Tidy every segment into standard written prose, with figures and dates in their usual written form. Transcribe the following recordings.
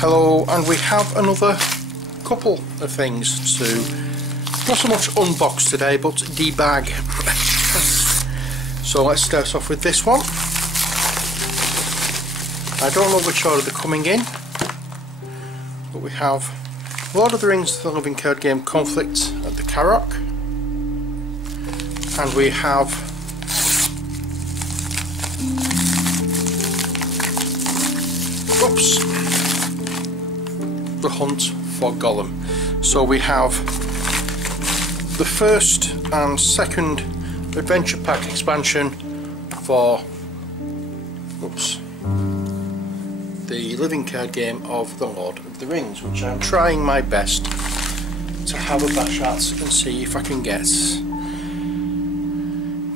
Hello, and we have another couple of things to not so much unbox today, but debag. So let's start off with this one. I don't know which order they're coming in, but we have Lord of the Rings The Living Card Game Conflict at the Carrock, and we have The Hunt for Gollum. So we have the first and second adventure pack expansion for the living card game of The Lord of the Rings, which I'm trying my best to have a bash at and see if I can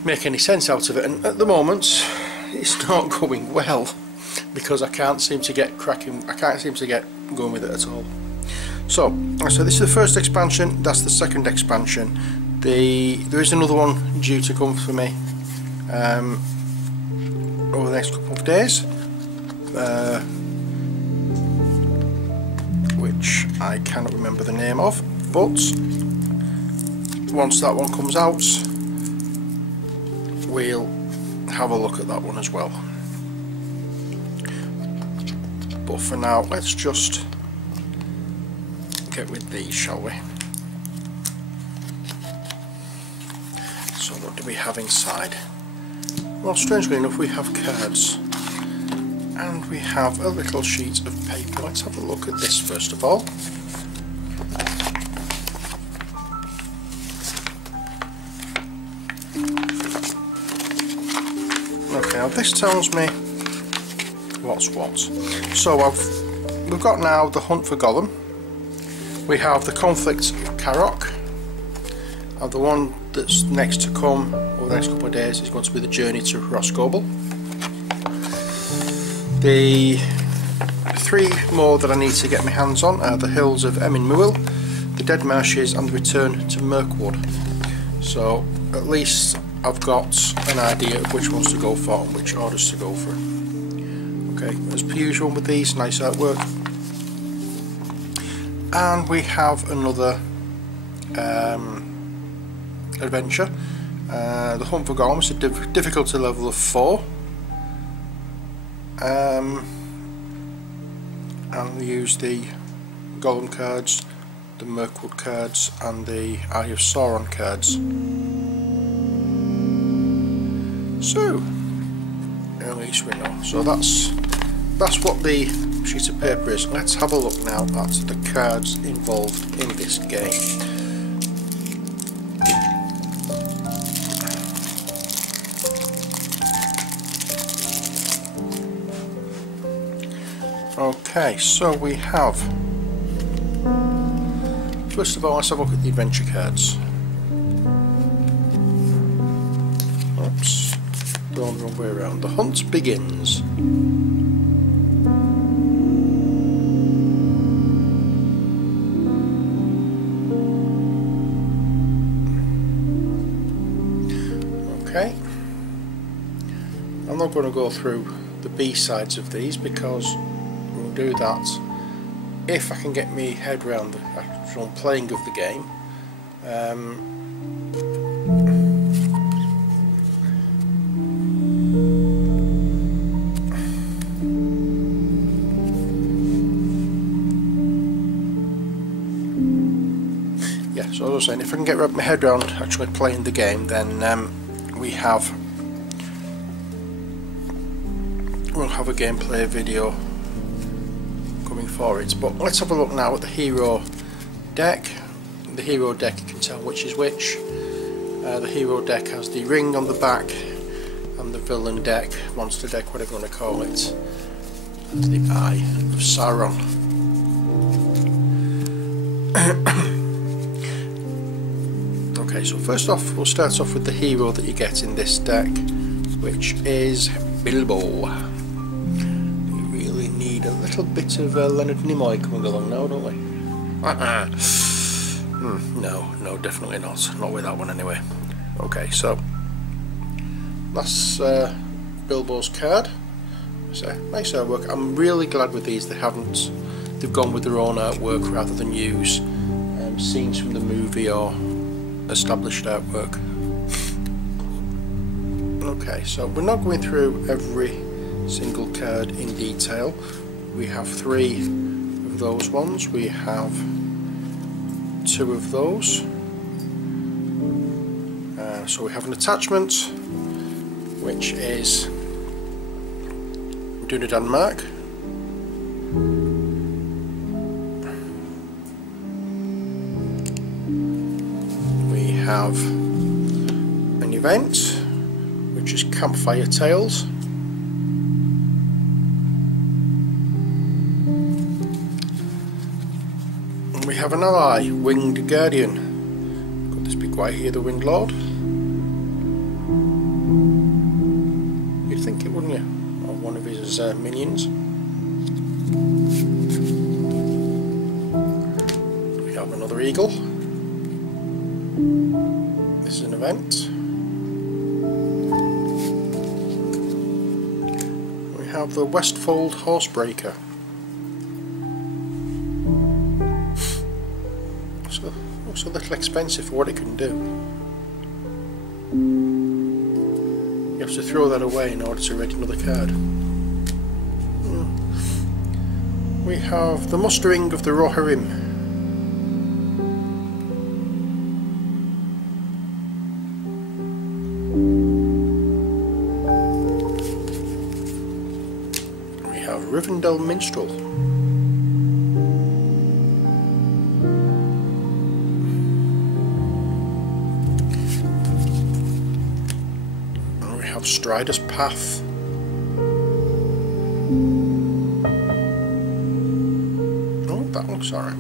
make any sense out of it, and at the moment it's not going well because I can't seem to get cracking, I can't seem to get going with it at all. So this is the first expansion, that's the second expansion. There is another one due to come for me over the next couple of days, which I cannot remember the name of, but once that one comes out we'll have a look at that one as well. But for now, let's just get with these, shall we? So what do we have inside? Well, strangely enough, we have cards and we have a little sheet of paper. Let's have a look at this first of all. Okay, now this tells me what's what. So we've got now The Hunt for Gollum, we have the Conflict of Carrock, and the one that's next to come over the next couple of days is going to be the Journey to Roscoble. The three more that I need to get my hands on are the Hills of Ambiment, the Dead Marshes, and the Return to Mirkwood. So at least I've got an idea of which ones to go for and which orders to go for. Okay, as per usual with these, nice artwork. And we have another adventure, The Hunt for Gollum. It's a difficulty level of 4. And we use the Gollum cards, the Mirkwood cards, and the Eye of Sauron cards. So, at least we know. So that's what the sheet of paper is. Let's have a look now at the cards involved in this game. Okay, so we have, first of all, let's have a look at the adventure cards. Oops, going the wrong way around. The hunt begins. Okay, I'm not going to go through the B-sides of these because we'll do that if I can get my head around the actual playing of the game. Yeah, so as I was saying, if I can get my head around actually playing the game, then we'll have a gameplay video coming for it. But let's have a look now at the hero deck. The hero deck, you can tell which is which. The hero deck has the ring on the back, and the villain deck, monster deck, whatever you want to call it, has the Eye of Sauron. Okay, so first off, we'll start off with the hero that you get in this deck, which is Bilbo. We really need a little bit of Leonard Nimoy coming along now, don't we? No, definitely not. Not with that one anyway. Okay, so that's Bilbo's card. So nice artwork. I'm really glad with these they've gone with their own artwork rather than use scenes from the movie or established artwork. Okay, so we're not going through every single card in detail. We have 3 of those ones, we have 2 of those. So we have an attachment which is Dunedain Mark. We have an event which is Campfire Tales. And we have an ally, Winged Guardian. Got this big guy here, the Winged Lord. You'd think it, wouldn't you? Or one of his minions. We have another eagle. This is an event. We have the Westfold Horsebreaker. So looks a little expensive for what it can do. You have to throw that away in order to read another card. We have the Mustering of the Rohirrim. We have Rivendell Minstrel. And we have Strider's Path. That looks alright,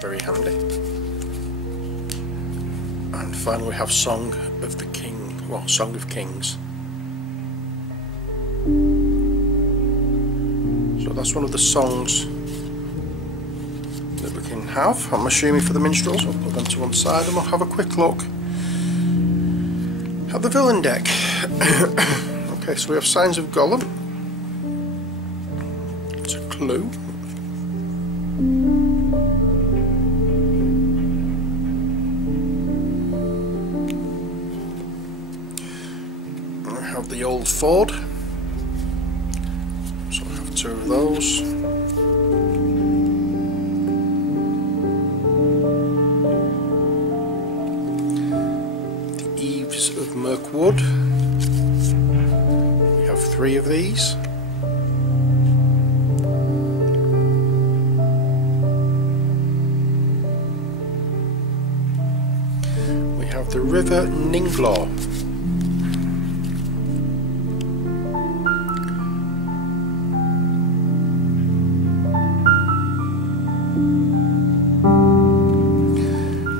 very handy. And finally we have Song of the King, well, Song of Kings. So that's one of the songs that we can have, I'm assuming, for the minstrels. We'll put them to one side and we'll have a quick look at the villain deck. Okay, so we have Signs of Gollum. It's a clue. We have the Old Ford, so we have 2 of those. The Eaves of Mirkwood, we have 3 of these. We have the River Ninglaw.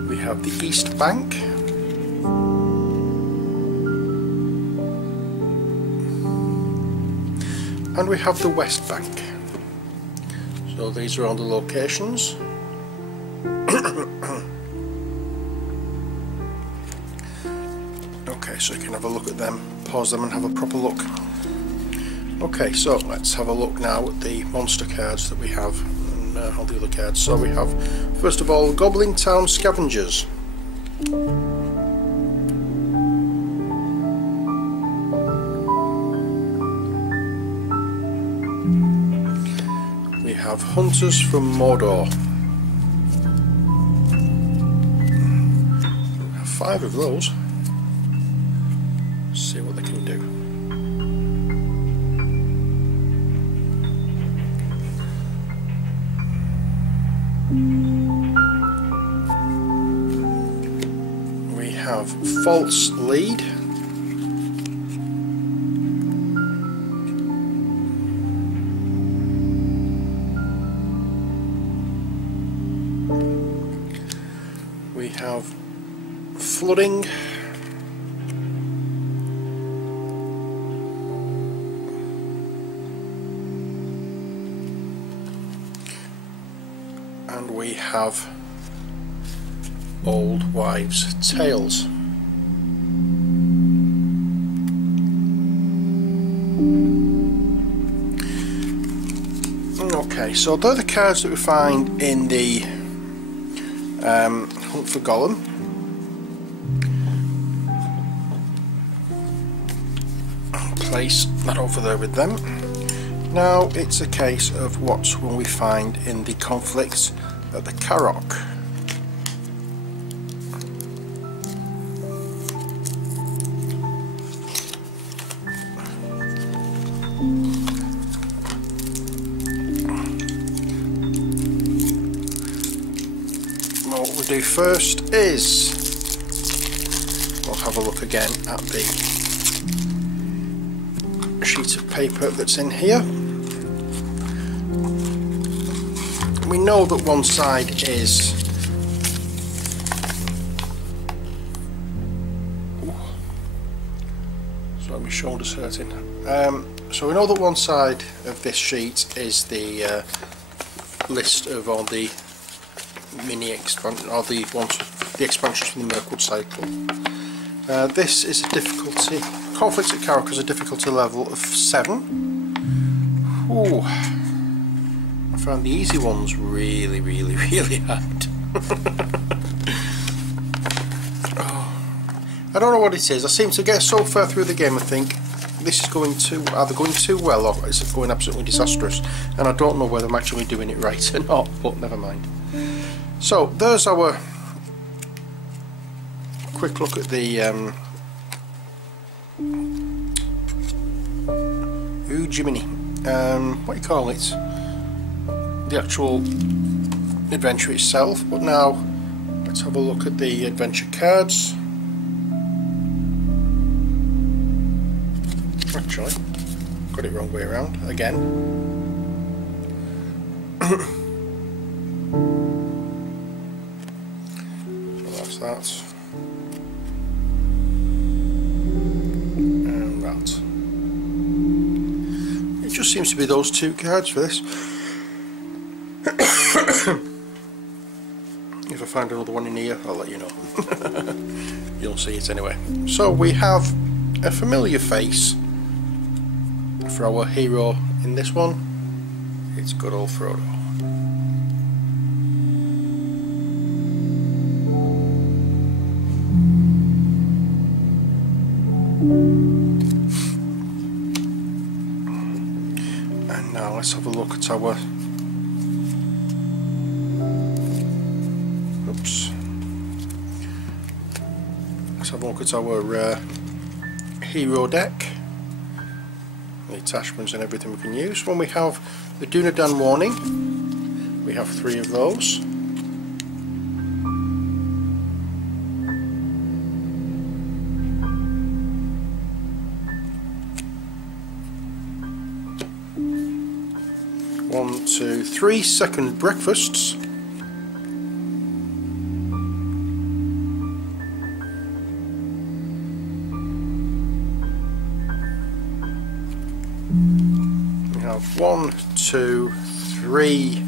We have the East Bank. And we have the West Bank. So these are all the locations. Okay, so you can have a look at them, pause them and have a proper look. Okay, so let's have a look now at the monster cards that we have and all the other cards. So we have, first of all, Goblin Town Scavengers. We have Hunters from Mordor. We have 5 of those. Let's see what they can do. We have False Lead. We have Flooding. And we have Old Wives' Tales. Okay, so they're the cards that we find in the Hunt for Gollum. I'll place that over there with them. Now it's a case of what will we find in the conflict at the Carrock. What we'll do first is we'll have a look again at the sheet of paper that's in here. We know that one side is sorry, my shoulder's hurting. So we know that one side of this sheet is the list of all the mini expansion, or the expansions from the MacLeod cycle. This is a difficulty. Conflict at Carrock has a difficulty level of 7. Ooh, I found the easy ones really hard. Oh, I don't know what it is. I seem to get so far through the game I think this is going too, either going too well or is it going absolutely disastrous, and I don't know whether I'm actually doing it right or not, but never mind. So there's our quick look at the Jiminy, what do you call it, the actual adventure itself. But now let's have a look at the adventure cards. Actually, got it wrong way around again. So that's that. And that. It just seems to be those two cards for this. If I find another one in here, I'll let you know. You'll see it anyway. So we have a familiar face for our hero in this one. It's good old Frodo. And now let's have a look at our let's have a look at our hero deck, the attachments and everything we can use. When we have the Dunedain warning, we have 3 of those. One, two, 3 second breakfasts. We have 1, 2, 3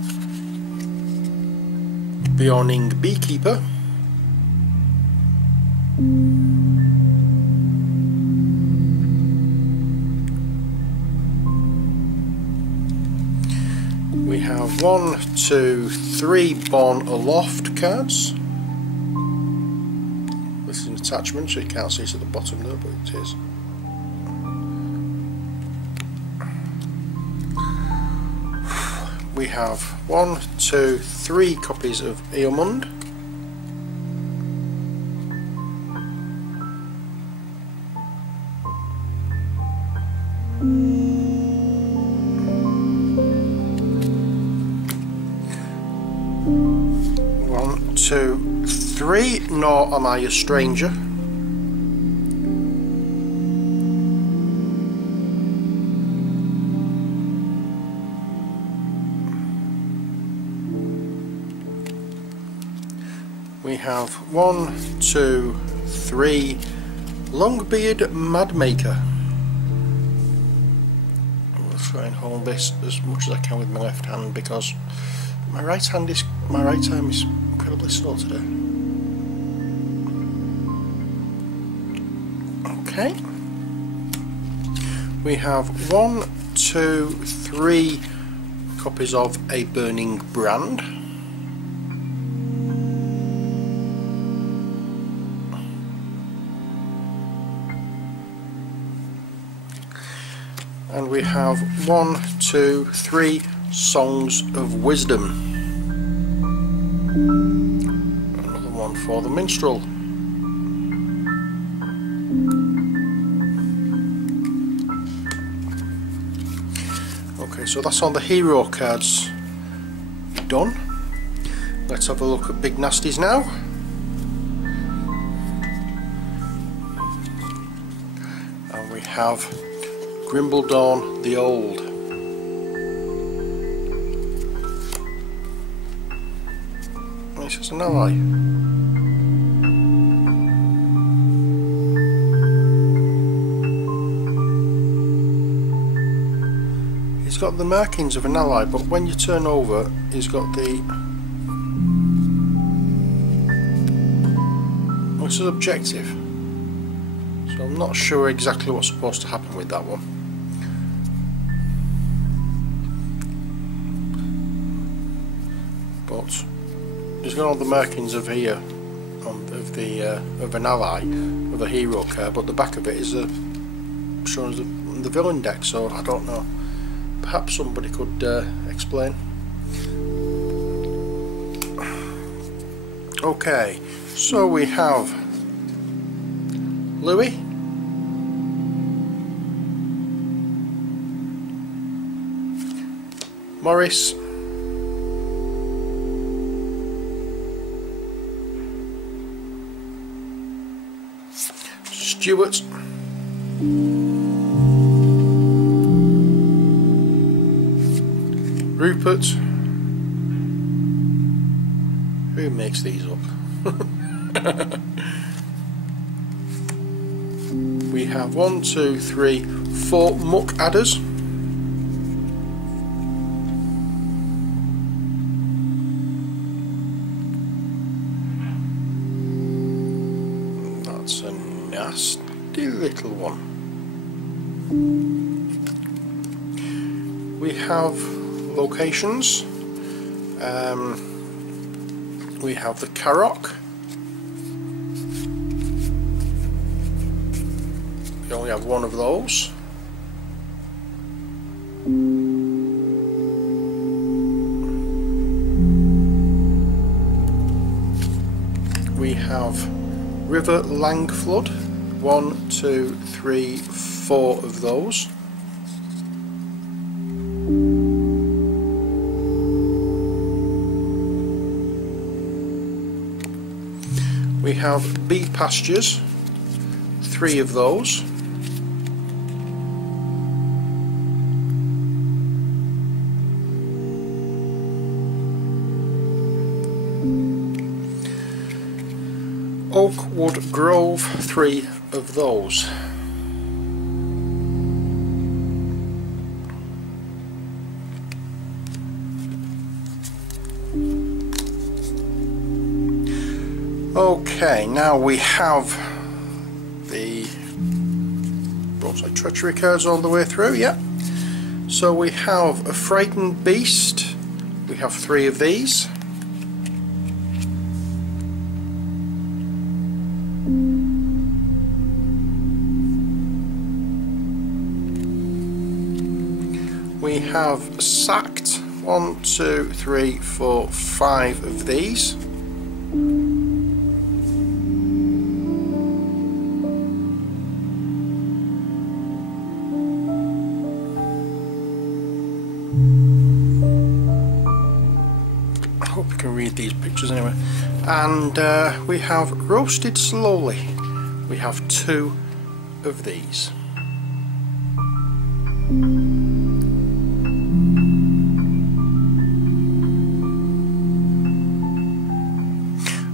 Beyonding Beekeeper. We have 1, 2, 3 Born Aloft cards. This is an attachment, so you can't see it at the bottom there, but it is. We have 1, 2, 3 copies of Eomund. One, two, 3, Nor Am I a Stranger. We have 1, 2, 3 Longbeard Madmaker. I'll try and hold this as much as I can with my left hand because my right arm is incredibly slow today. Okay. We have 1, 2, 3 copies of A Burning Brand. And we have 1, 2, 3 Songs of Wisdom. Another one for the minstrel. Okay, so that's all the hero cards done. Let's have a look at Big Nasties now. And we have Grimbledorn the Old. This is an ally. He's got the markings of an ally, but when you turn over, he's got the... This is objective. So I'm not sure exactly what's supposed to happen with that one. But he's got all the markings of here of an ally of a hero card, but the back of it is shown as the villain deck, so I don't know. Perhaps somebody could explain. Okay, so we have Louis, Morris, Stuart, Rupert. Who makes these up? We have 1, 2, 3, 4 muck adders. That's a nasty little one. We have locations. We have the Carrock. We only have one of those. We have River Langflood. 1, 2, 3, 4 of those. We have Bee Pastures, 3 of those. Oakwood Grove, 3 of those. Okay, now we have the Roadside Treachery cards all the way through, yeah. So we have a Frightened Beast, we have 3 of these. We have Sacked, 1, 2, 3, 4, 5 of these. I hope you can read these pictures anyway. And we have Roasted Slowly. We have 2 of these.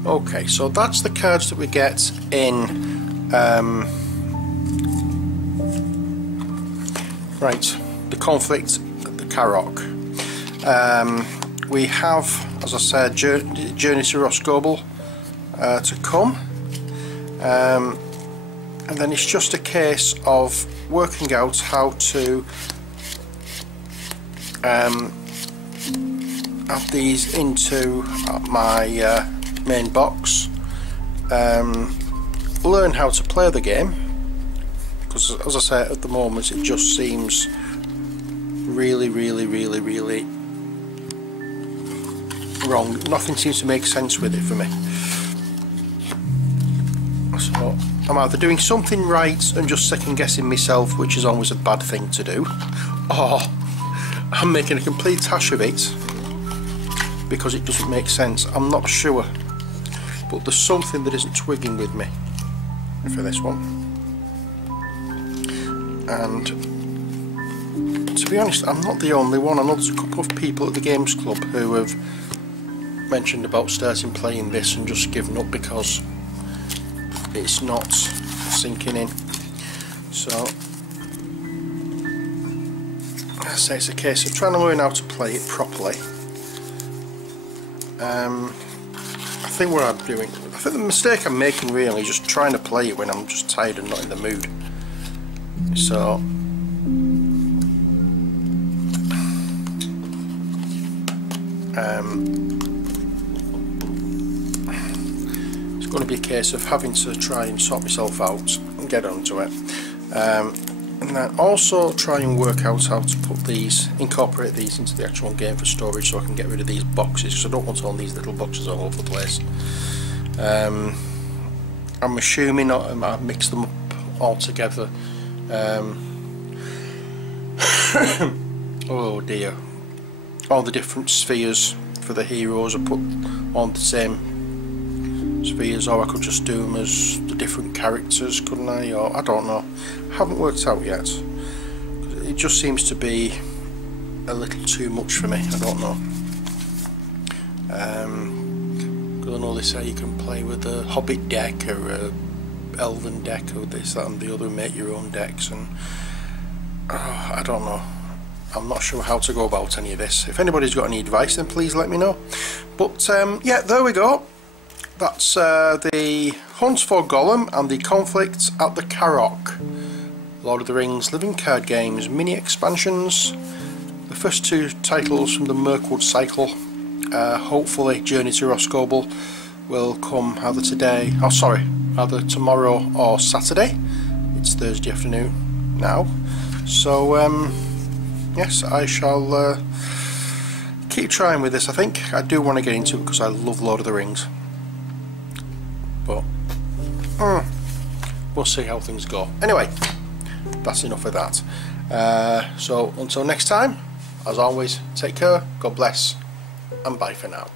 Okay, so that's the cards that we get in right, the Conflict at the Carrock. We have, as I said, Journey to Roscoble to come, and then it's just a case of working out how to add these into my main box, learn how to play the game, because as I say, at the moment it just seems really wrong. Nothing seems to make sense with it for me. So I'm either doing something right and just second guessing myself, which is always a bad thing to do, or I'm making a complete hash of it because it doesn't make sense. I'm not sure, but there's something that isn't twigging with me for this one. And to be honest, I'm not the only one. I know there's a couple of people at the Games Club who have mentioned about starting playing this and just given up because it's not sinking in. So I say it's a case of trying to learn how to play it properly. I think what I'm doing, I think the mistake I'm making really is just trying to play it when I'm just tired and not in the mood. So it's going to be a case of having to try and sort myself out and get onto it, and then also try and work out how to put these, incorporate these into the actual game for storage, so I can get rid of these boxes, because I don't want all these little boxes all over the place. I'm assuming I've mixed them up all together. Oh dear, all the different spheres for the heroes are put on the same spheres, or I could just do them as the different characters, couldn't I? Or I don't know, I haven't worked out yet. It just seems to be a little too much for me, I don't know. Because I know they say you can play with a Hobbit deck or a Elven deck or this, that and the other, make your own decks, and I don't know. I'm not sure how to go about any of this. If anybody's got any advice, then please let me know. But yeah, there we go. That's the Hunt for Gollum and the Conflict at the Carrock Lord of the Rings Living Card Games mini expansions. The first two titles from the Mirkwood cycle. Hopefully Journey to Roscoble will come either today, oh sorry, either tomorrow or Saturday. It's Thursday afternoon now. So yes, I shall keep trying with this. I think I do want to get into it because I love Lord of the Rings, but we'll see how things go. Anyway, that's enough of that. So until next time, as always, take care, God bless, and bye for now.